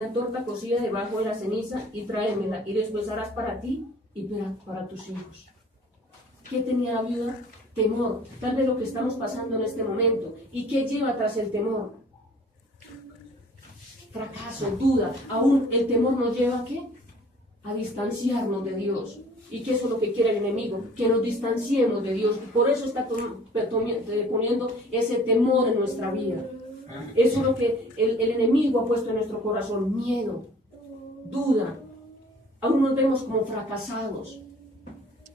una torta cocida debajo de la ceniza y tráemela, y después harás para ti y para tus hijos. ¿Qué tenía la viuda? Temor, tal vez lo que estamos pasando en este momento. ¿Y qué lleva tras el temor? Fracaso, duda. Aún el temor nos lleva ¿a qué? A distanciarnos de Dios. ¿Y qué es lo que quiere el enemigo? Que nos distanciemos de Dios. Por eso está poniendo ese temor en nuestra vida. Eso es lo que el enemigo ha puesto en nuestro corazón. Miedo, duda. Aún nos vemos como fracasados.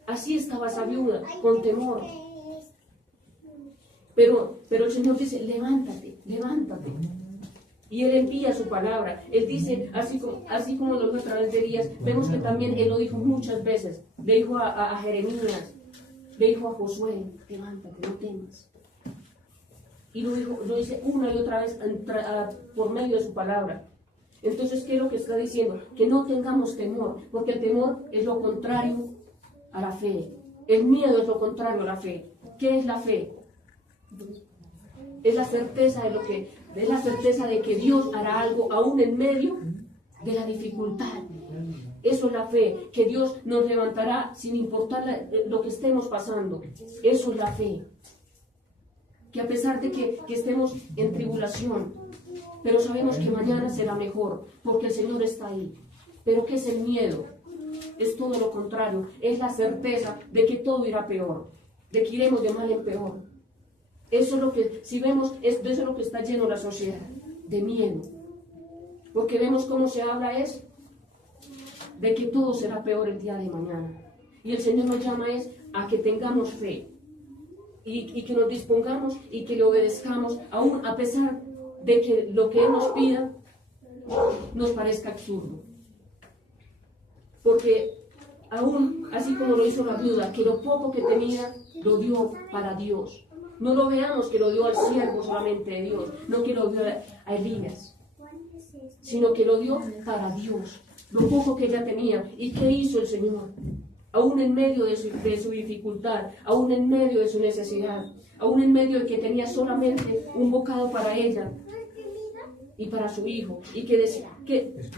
Así estaba esa viuda, con temor. Pero el Señor dice, levántate, levántate. Y Él envía su palabra. Él dice, así como lo dijo a través de Elías, vemos que también Él lo dijo muchas veces. Le dijo a Jeremías, le dijo a Josué, levántate, no temas. Y lo dice una y otra vez por medio de su palabra. Entonces, ¿qué es lo que está diciendo? Que no tengamos temor, porque el temor es lo contrario a la fe. El miedo es lo contrario a la fe. ¿Qué es la fe? Es la certeza de que Dios hará algo aún en medio de la dificultad. Eso es la fe, que Dios nos levantará sin importar lo que estemos pasando. Eso es la fe. Que a pesar de que estemos en tribulación, pero sabemos que mañana será mejor, porque el Señor está ahí. Pero ¿qué es el miedo? Es todo lo contrario, es la certeza de que todo irá peor, de que iremos de mal en peor. Eso es lo que, si vemos, de eso es lo que está lleno la sociedad, de miedo. Porque vemos cómo se habla de que todo será peor el día de mañana. Y el Señor nos llama a que tengamos fe y que nos dispongamos y que le obedezcamos, aún a pesar de que lo que Él nos pida nos parezca absurdo. Porque aún, así como lo hizo la viuda, que lo poco que tenía lo dio para Dios. No lo veamos que lo dio al siervo solamente de Dios, no que lo dio a Elías, sino que lo dio para Dios. Lo poco que ella tenía. ¿Y qué hizo el Señor? Aún en medio de su dificultad, aún en medio de su necesidad, aún en medio de que tenía solamente un bocado para ella y para su hijo. Y que decía,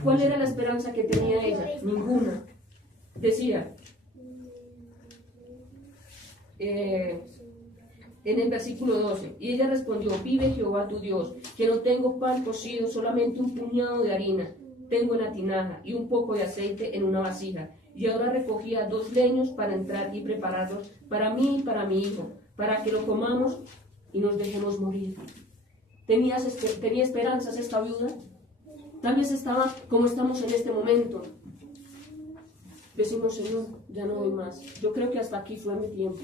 ¿cuál era la esperanza que tenía ella? Ninguna. Decía, en el versículo 12, y ella respondió, vive Jehová tu Dios, que no tengo pan cocido, solamente un puñado de harina tengo en la tinaja y un poco de aceite en una vasija. Y ahora recogía 2 leños para entrar y prepararlos para mí y para mi hijo, para que lo comamos y nos dejemos morir. ¿Tenía esperanzas esta viuda? Tal vez estaba como estamos en este momento. Decimos, Señor, ya no doy más. Yo creo que hasta aquí fue mi tiempo.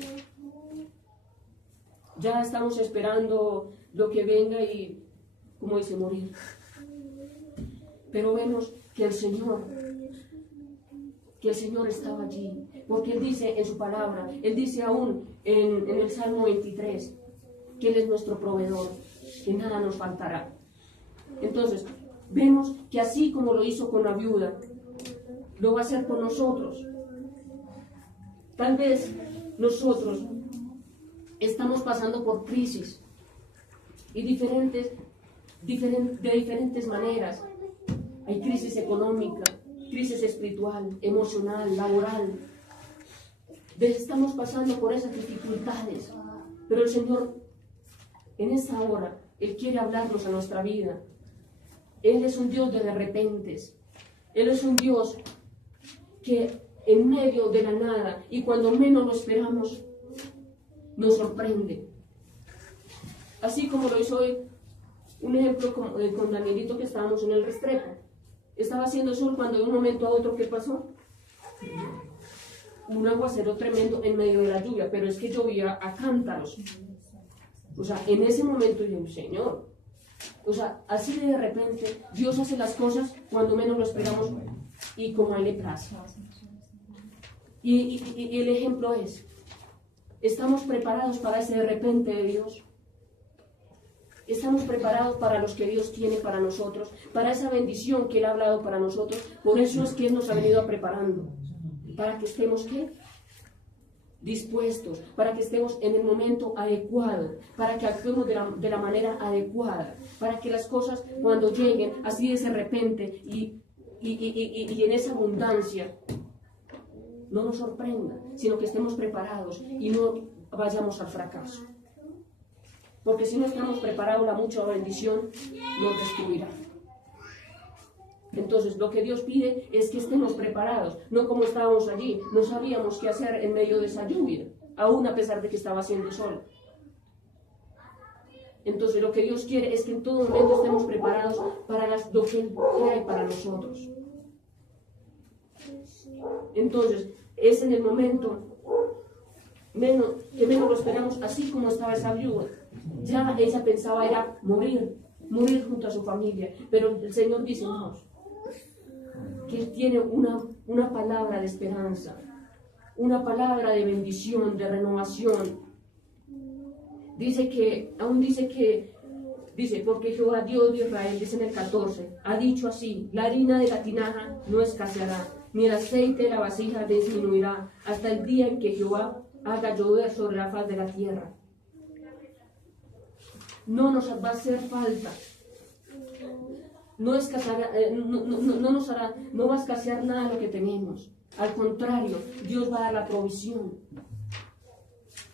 Ya estamos esperando lo que venga y, como dice, morir. Pero vemos que el Señor estaba allí. Porque Él dice en su palabra, Él dice aún en el Salmo 23, que Él es nuestro proveedor, que nada nos faltará. Entonces, vemos que así como lo hizo con la viuda, lo va a hacer con nosotros. Tal vez nosotros estamos pasando por crisis y de diferentes maneras. Hay crisis económica, crisis espiritual, emocional, laboral. Estamos pasando por esas dificultades, pero el Señor en esta hora, Él quiere hablarnos a nuestra vida. Él es un Dios de repentes. Él es un Dios que en medio de la nada y cuando menos lo esperamos, nos sorprende. Así como lo hizo hoy, un ejemplo con Danielito, que estábamos en el Restrepo. Estaba haciendo sol cuando de un momento a otro, ¿qué pasó? Un aguacero tremendo en medio de la lluvia, pero es que llovía a cántaros. O sea, en ese momento yo, Señor, o sea, así de repente Dios hace las cosas cuando menos lo esperamos y como a Él le place. Y el ejemplo es, ¿estamos preparados para ese de repente de Dios? Estamos preparados para los que Dios tiene para nosotros, para esa bendición que Él ha hablado para nosotros. Por eso es que Él nos ha venido preparando, para que estemos, ¿qué? dispuestos, para que estemos en el momento adecuado, para que actuemos de la manera adecuada, para que las cosas cuando lleguen así de repente y en esa abundancia no nos sorprenda, sino que estemos preparados y no vayamos al fracaso. Porque si no estamos preparados, la mucha bendición nos destruirá. Entonces, lo que Dios pide es que estemos preparados, no como estábamos allí, no sabíamos qué hacer en medio de esa lluvia, aún a pesar de que estaba haciendo sol. Entonces, lo que Dios quiere es que en todo momento estemos preparados para lo que Él trae para nosotros. Entonces, es en el momento que menos lo esperamos, así como estaba esa viuda. Ya ella pensaba era morir junto a su familia, pero el Señor dice no, que Él tiene una palabra de esperanza, una palabra de bendición, de renovación. Dice, porque Jehová Dios de Israel, dice en el 14, ha dicho así: la harina de la tinaja no escaseará, ni el aceite de la vasija disminuirá, hasta el día en que Jehová haga llover sobre la faz de la tierra. No nos va a hacer falta, no va a escasear nada de lo que tenemos. Al contrario, Dios va a dar la provisión.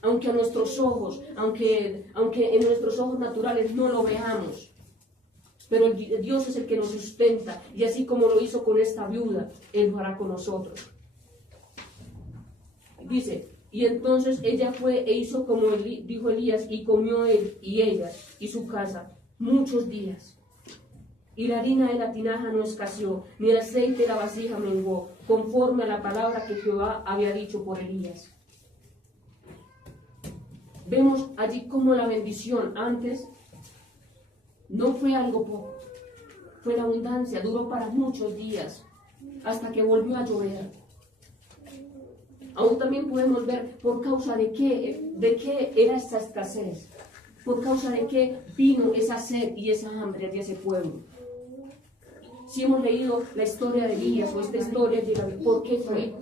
Aunque a nuestros ojos, aunque en nuestros ojos naturales no lo veamos, pero Dios es el que nos sustenta, y así como lo hizo con esta viuda, Él lo hará con nosotros. Dice, y entonces ella fue e hizo como dijo Elías, y comió él y ella y su casa muchos días. Y la harina de la tinaja no escaseó, ni el aceite de la vasija menguó, conforme a la palabra que Jehová había dicho por Elías. Vemos allí como la bendición antes no fue algo poco, fue la abundancia, duró para muchos días, hasta que volvió a llover. Aún también podemos ver por causa de qué era esa escasez, por causa de qué vino esa sed y esa hambre de ese pueblo. Si hemos leído la historia de Elías o esta historia, ¿por qué fue?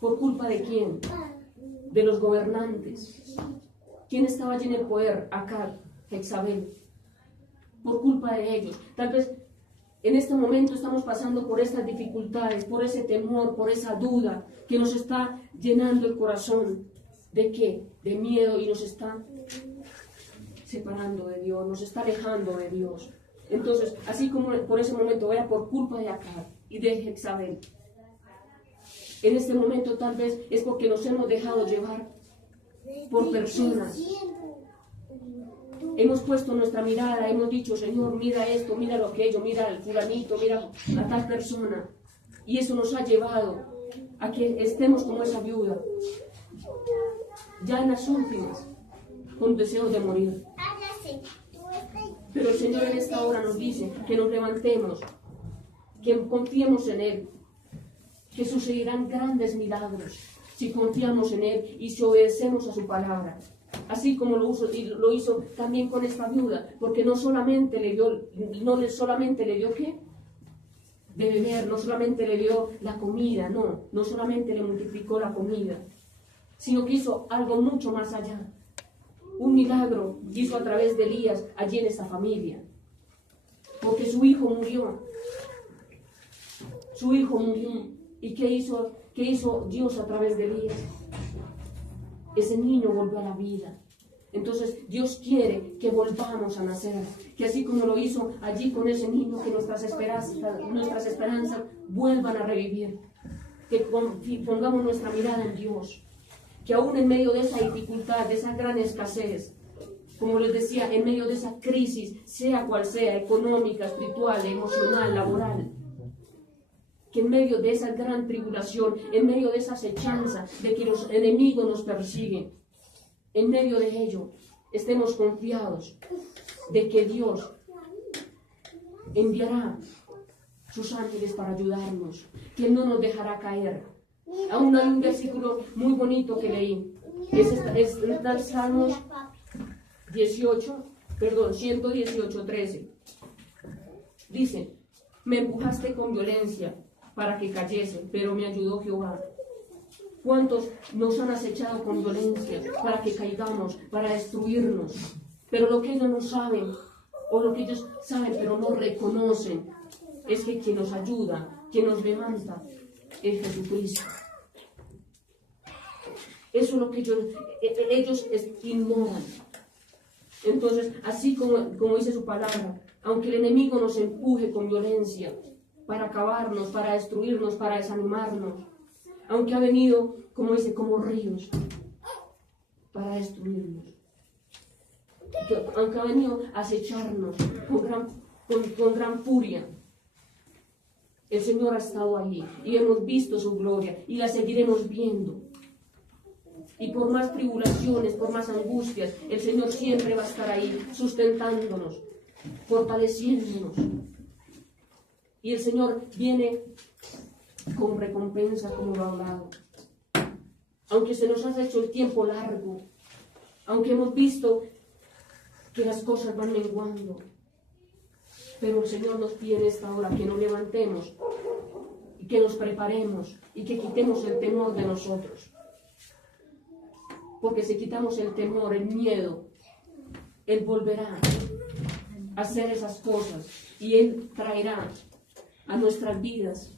¿Por culpa de quién? De los gobernantes. ¿Quién estaba allí en el poder? Acab, Jezabel. Por culpa de ellos. Tal vez en este momento estamos pasando por estas dificultades, por ese temor, por esa duda que nos está llenando el corazón. ¿De qué? De miedo, y nos está separando de Dios, nos está alejando de Dios. Entonces, así como por ese momento era por culpa de Acab y de Jezabel, en este momento tal vez es porque nos hemos dejado llevar por personas. Hemos puesto nuestra mirada, hemos dicho: Señor, mira esto, mira lo aquello, mira al fulanito, mira a tal persona. Y eso nos ha llevado a que estemos como esa viuda, ya en las últimas, con deseo de morir. Pero el Señor en esta hora nos dice que nos levantemos, que confiemos en Él, que sucederán grandes milagros si confiamos en Él y si obedecemos a su palabra. Así como lo hizo también con esta viuda, porque no solamente le dio ¿qué? De beber, no solamente le dio la comida, no solamente le multiplicó la comida, sino que hizo algo mucho más allá. Un milagro hizo a través de Elías allí en esta familia, porque su hijo murió. Su hijo murió. ¿Y qué hizo Dios a través de Elías? Ese niño volvió a la vida. Entonces Dios quiere que volvamos a nacer, que así como lo hizo allí con ese niño, que nuestras esperanzas vuelvan a revivir, que pongamos nuestra mirada en Dios, que aún en medio de esa dificultad, de esa gran escasez, como les decía, en medio de esa crisis, sea cual sea, económica, espiritual, emocional, laboral, que en medio de esa gran tribulación, en medio de esa acechanza de que los enemigos nos persiguen, en medio de ello, estemos confiados de que Dios enviará sus ángeles para ayudarnos, que no nos dejará caer. Aún hay un versículo muy bonito que leí, es el Salmos 118:13. Dice: me empujaste con violencia para que cayese, pero me ayudó Jehová. ¿Cuántos nos han acechado con violencia para que caigamos, para destruirnos? Pero lo que ellos no saben, o lo que ellos saben pero no reconocen, es que quien nos ayuda, quien nos levanta, es Jesucristo. Eso es lo que ellos ignoran. Entonces, así como dice su palabra, aunque el enemigo nos empuje con violencia para acabarnos, para destruirnos, para desanimarnos, aunque ha venido, como dice, como ríos para destruirnos, aunque ha venido a acecharnos con gran furia, el Señor ha estado allí y hemos visto su gloria y la seguiremos viendo. Y por más tribulaciones, por más angustias, el Señor siempre va a estar ahí, sustentándonos, fortaleciéndonos. Y el Señor viene con recompensa, como lo ha hablado. Aunque se nos ha hecho el tiempo largo, aunque hemos visto que las cosas van menguando, pero el Señor nos pide en esta hora que nos levantemos y que nos preparemos y que quitemos el temor de nosotros. Porque si quitamos el temor, el miedo, Él volverá a hacer esas cosas y Él traerá a nuestras vidas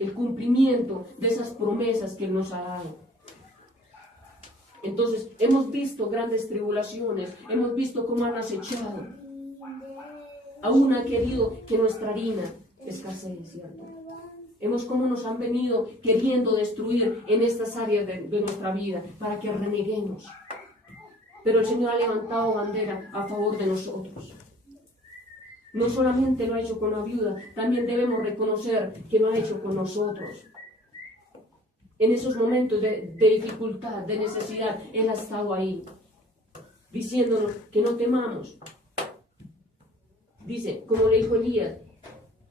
el cumplimiento de esas promesas que Él nos ha dado. Entonces, hemos visto grandes tribulaciones, hemos visto cómo han acechado. Aún ha querido que nuestra harina escasee, ¿cierto? Vemos cómo nos han venido queriendo destruir en estas áreas de nuestra vida para que reneguemos. Pero el Señor ha levantado bandera a favor de nosotros. No solamente lo ha hecho con la viuda, también debemos reconocer que lo ha hecho con nosotros. En esos momentos de dificultad, de necesidad, Él ha estado ahí, diciéndonos que no temamos. Dice, como le dijo Elías,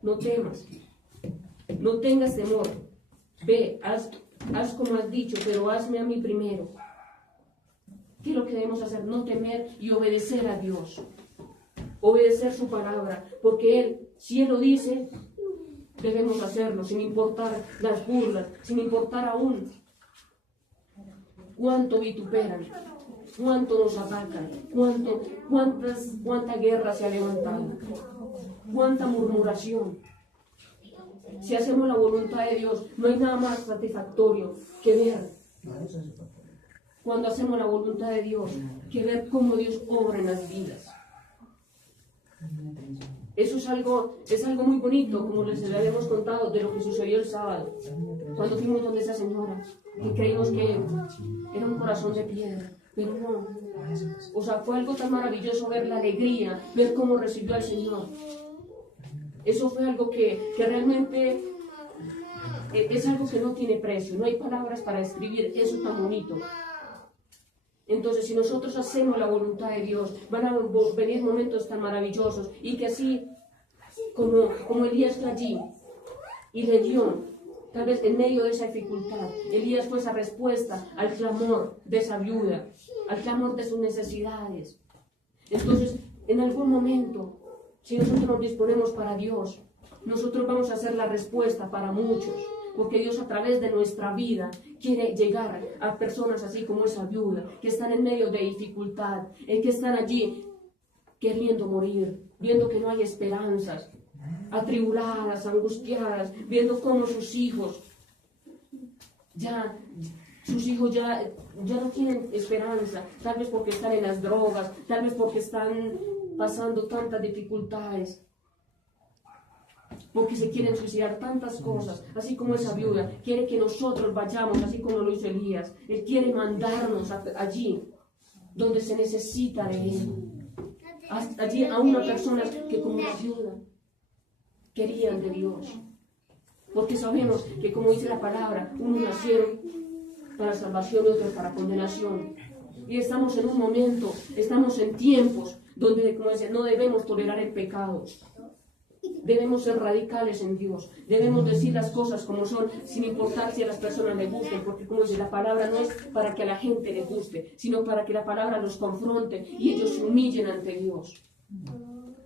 no temas. No tengas temor, ve, haz como has dicho, pero hazme a mí primero. ¿Qué es lo que debemos hacer? No temer y obedecer a Dios. Obedecer su palabra, porque Él, si Él lo dice, debemos hacerlo, sin importar las burlas, sin importar aún cuánto vituperan, cuánto nos atacan, cuánta guerra se ha levantado, cuánta murmuración. Si hacemos la voluntad de Dios, no hay nada más satisfactorio que ver, cuando hacemos la voluntad de Dios, que ver cómo Dios obra en las vidas. Eso es algo muy bonito, como les habíamos contado, de lo que sucedió el sábado, cuando fuimos donde esa señora, y creímos que era un corazón de piedra, pero no. O sea, fue algo tan maravilloso ver la alegría, ver cómo recibió al Señor. Eso fue algo que realmente es algo que no tiene precio, no hay palabras para describir eso tan bonito. Entonces, si nosotros hacemos la voluntad de Dios, van a venir momentos tan maravillosos, y que así como Elías fue allí y le dio, tal vez en medio de esa dificultad, Elías fue esa respuesta al clamor de esa viuda, al clamor de sus necesidades. Entonces, en algún momento, si nosotros nos disponemos para Dios, nosotros vamos a ser la respuesta para muchos, porque Dios a través de nuestra vida quiere llegar a personas así como esa viuda, que están en medio de dificultad, que están allí queriendo morir, viendo que no hay esperanzas, atribuladas, angustiadas, viendo cómo sus hijos ya no tienen esperanza, tal vez porque están en las drogas, tal vez porque están pasando tantas dificultades, porque se quieren suicidar, tantas cosas, así como esa viuda quiere que nosotros vayamos, así como lo hizo Elías. Él quiere mandarnos allí donde se necesita de Él, allí a unas personas que como la viuda querían de Dios, porque sabemos que, como dice la palabra, unos nacieron para salvación y otros para condenación, y estamos en un momento, estamos en tiempos donde, como dice, no debemos tolerar el pecado. Debemos ser radicales en Dios, debemos decir las cosas como son, sin importar si a las personas les gusten, porque, como dice, la palabra no es para que a la gente le guste, sino para que la palabra los confronte y ellos se humillen ante Dios.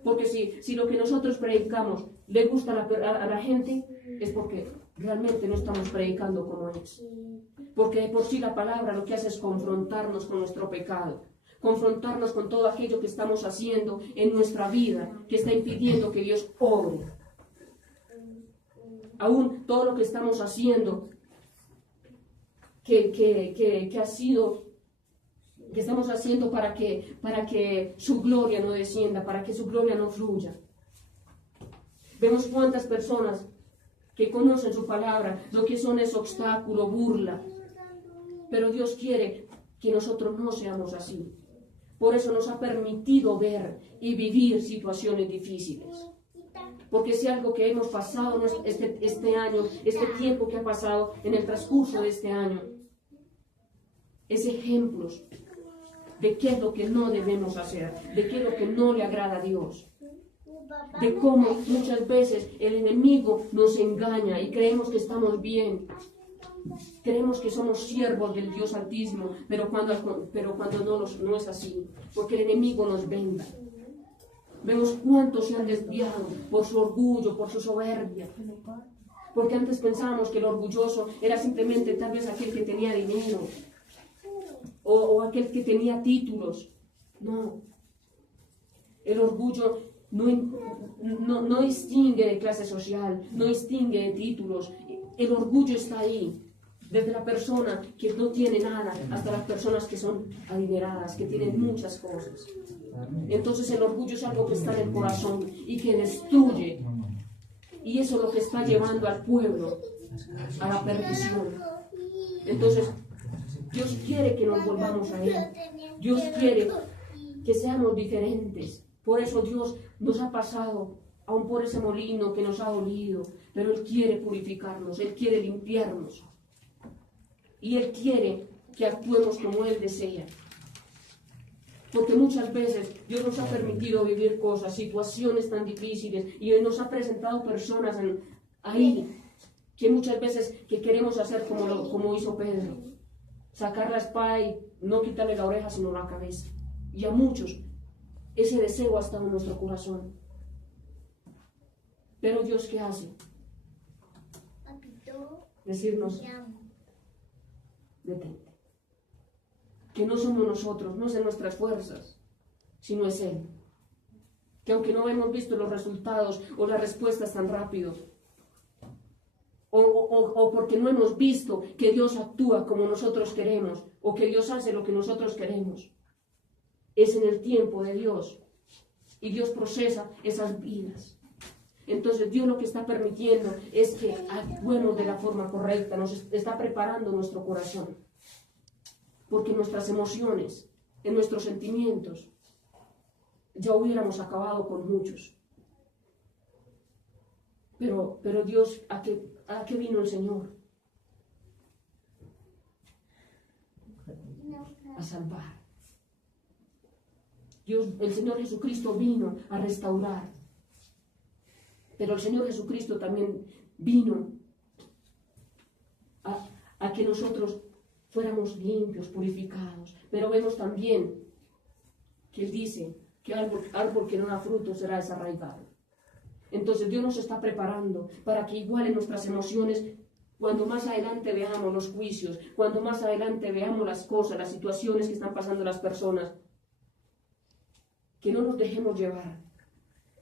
Porque si lo que nosotros predicamos le gusta a la gente, es porque realmente no estamos predicando como es. Porque de por sí la palabra lo que hace es confrontarnos con nuestro pecado, confrontarnos con todo aquello que estamos haciendo en nuestra vida, que está impidiendo que Dios obre. Aún todo lo que estamos haciendo, que estamos haciendo para que su gloria no descienda, para que su gloria no fluya. Vemos cuántas personas que conocen su palabra, lo que son es obstáculo, burla. Pero Dios quiere que nosotros no seamos así. Por eso nos ha permitido ver y vivir situaciones difíciles. Porque si algo que hemos pasado este año, este tiempo que ha pasado en el transcurso de este año, es ejemplos de qué es lo que no debemos hacer, de qué es lo que no le agrada a Dios. De cómo muchas veces el enemigo nos engaña y creemos que estamos bien. Creemos que somos siervos del Dios Altísimo, pero cuando no es así, porque el enemigo nos venga. Vemos cuántos se han desviado por su orgullo, por su soberbia. Porque antes pensábamos que el orgulloso era simplemente tal vez aquel que tenía dinero o aquel que tenía títulos. No. El orgullo no distingue de clase social, no distingue de títulos. El orgullo está ahí. Desde la persona que no tiene nada hasta las personas que son adineradas, que tienen muchas cosas. Entonces el orgullo es algo que está en el corazón y que destruye. Y eso es lo que está llevando al pueblo a la perdición. Entonces Dios quiere que nos volvamos a Él. Dios quiere que seamos diferentes. Por eso Dios nos ha pasado aún por ese molino que nos ha dolido. Pero Él quiere purificarnos, Él quiere limpiarnos. Y Él quiere que actuemos como Él desea. Porque muchas veces Dios nos ha permitido vivir cosas, situaciones tan difíciles, y Él nos ha presentado personas ahí que muchas veces que queremos hacer como hizo Pedro. Sacar la espada y no quitarle la oreja sino la cabeza. Y a muchos ese deseo ha estado en nuestro corazón. Pero Dios, ¿qué hace? Decirnos: detente. Que no somos nosotros, no es en nuestras fuerzas, sino es Él. Que aunque no hemos visto los resultados o las respuestas tan rápido, o porque no hemos visto que Dios actúa como nosotros queremos, o que Dios hace lo que nosotros queremos, es en el tiempo de Dios. Y Dios procesa esas vidas. Entonces Dios lo que está permitiendo es que actuemos de la forma correcta, nos está preparando nuestro corazón. Porque nuestras emociones, en nuestros sentimientos, ya hubiéramos acabado con muchos. Pero Dios, ¿a qué vino el Señor? A salvar. El Señor Jesucristo vino a restaurar. Pero el Señor Jesucristo también vino a que nosotros fuéramos limpios, purificados. Pero vemos también que Él dice que árbol que no da fruto será desarraigado. Entonces Dios nos está preparando para que igual en nuestras emociones, cuando más adelante veamos los juicios, cuando más adelante veamos las cosas, las situaciones que están pasando las personas, que no nos dejemos llevar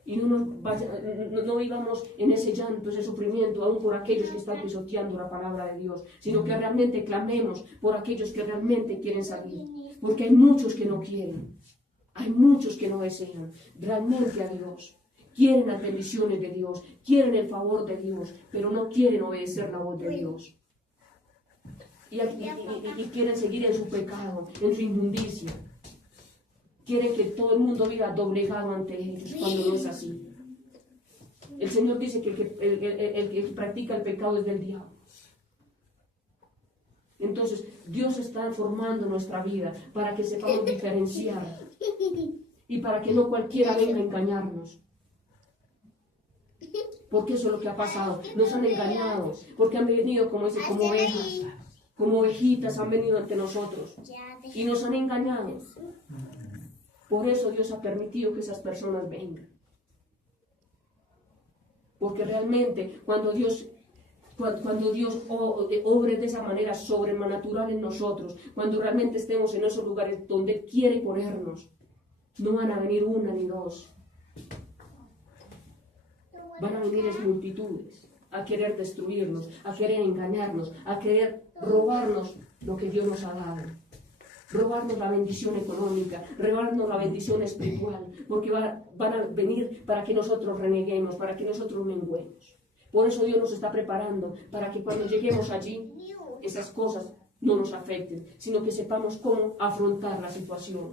y no vivamos en ese llanto, ese sufrimiento, aún por aquellos que están pisoteando la palabra de Dios, sino que realmente clamemos por aquellos que realmente quieren salir, porque hay muchos que no quieren, hay muchos que no desean realmente a Dios, quieren las bendiciones de Dios, quieren el favor de Dios, pero no quieren obedecer la voz de Dios. Y quieren seguir en su pecado, en su inmundicia. Quieren que todo el mundo viva doblegado ante ellos, cuando no es así. El Señor dice que el que practica el pecado es del diablo. Entonces, Dios está formando nuestra vida para que sepamos diferenciar y para que no cualquiera venga a engañarnos. Porque eso es lo que ha pasado. Nos han engañado, porque han venido como ovejas, como ovejitas han venido ante nosotros y nos han engañado. Por eso Dios ha permitido que esas personas vengan. Porque realmente cuando Dios obre de esa manera sobrenatural en nosotros, cuando realmente estemos en esos lugares donde quiere ponernos, no van a venir una ni dos. Van a venir multitudes a querer destruirnos, a querer engañarnos, a querer robarnos lo que Dios nos ha dado. Robarnos la bendición económica, robarnos la bendición espiritual, porque van a venir para que nosotros reneguemos, para que nosotros menguemos. Por eso Dios nos está preparando, para que cuando lleguemos allí, esas cosas no nos afecten, sino que sepamos cómo afrontar la situación.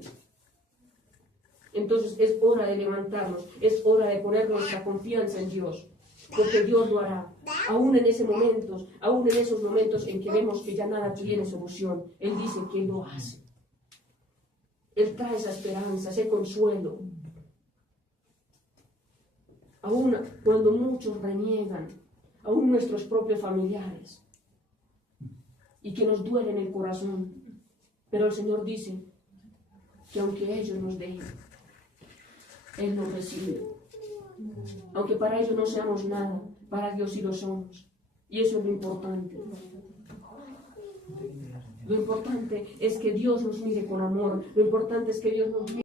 Entonces es hora de levantarnos, es hora de poner nuestra confianza en Dios, porque Dios lo hará. Aún en esos momentos en que vemos que ya nada tiene solución, Él dice que Él lo hace. Él trae esa esperanza, ese consuelo. Aún cuando muchos reniegan, aún nuestros propios familiares, y que nos duele en el corazón. Pero el Señor dice que aunque ellos nos dejen, Él nos recibe. Aunque para ellos no seamos nada, para Dios sí lo somos. Y eso es lo importante. Lo importante es que Dios nos mire con amor. Lo importante es que Dios nos mire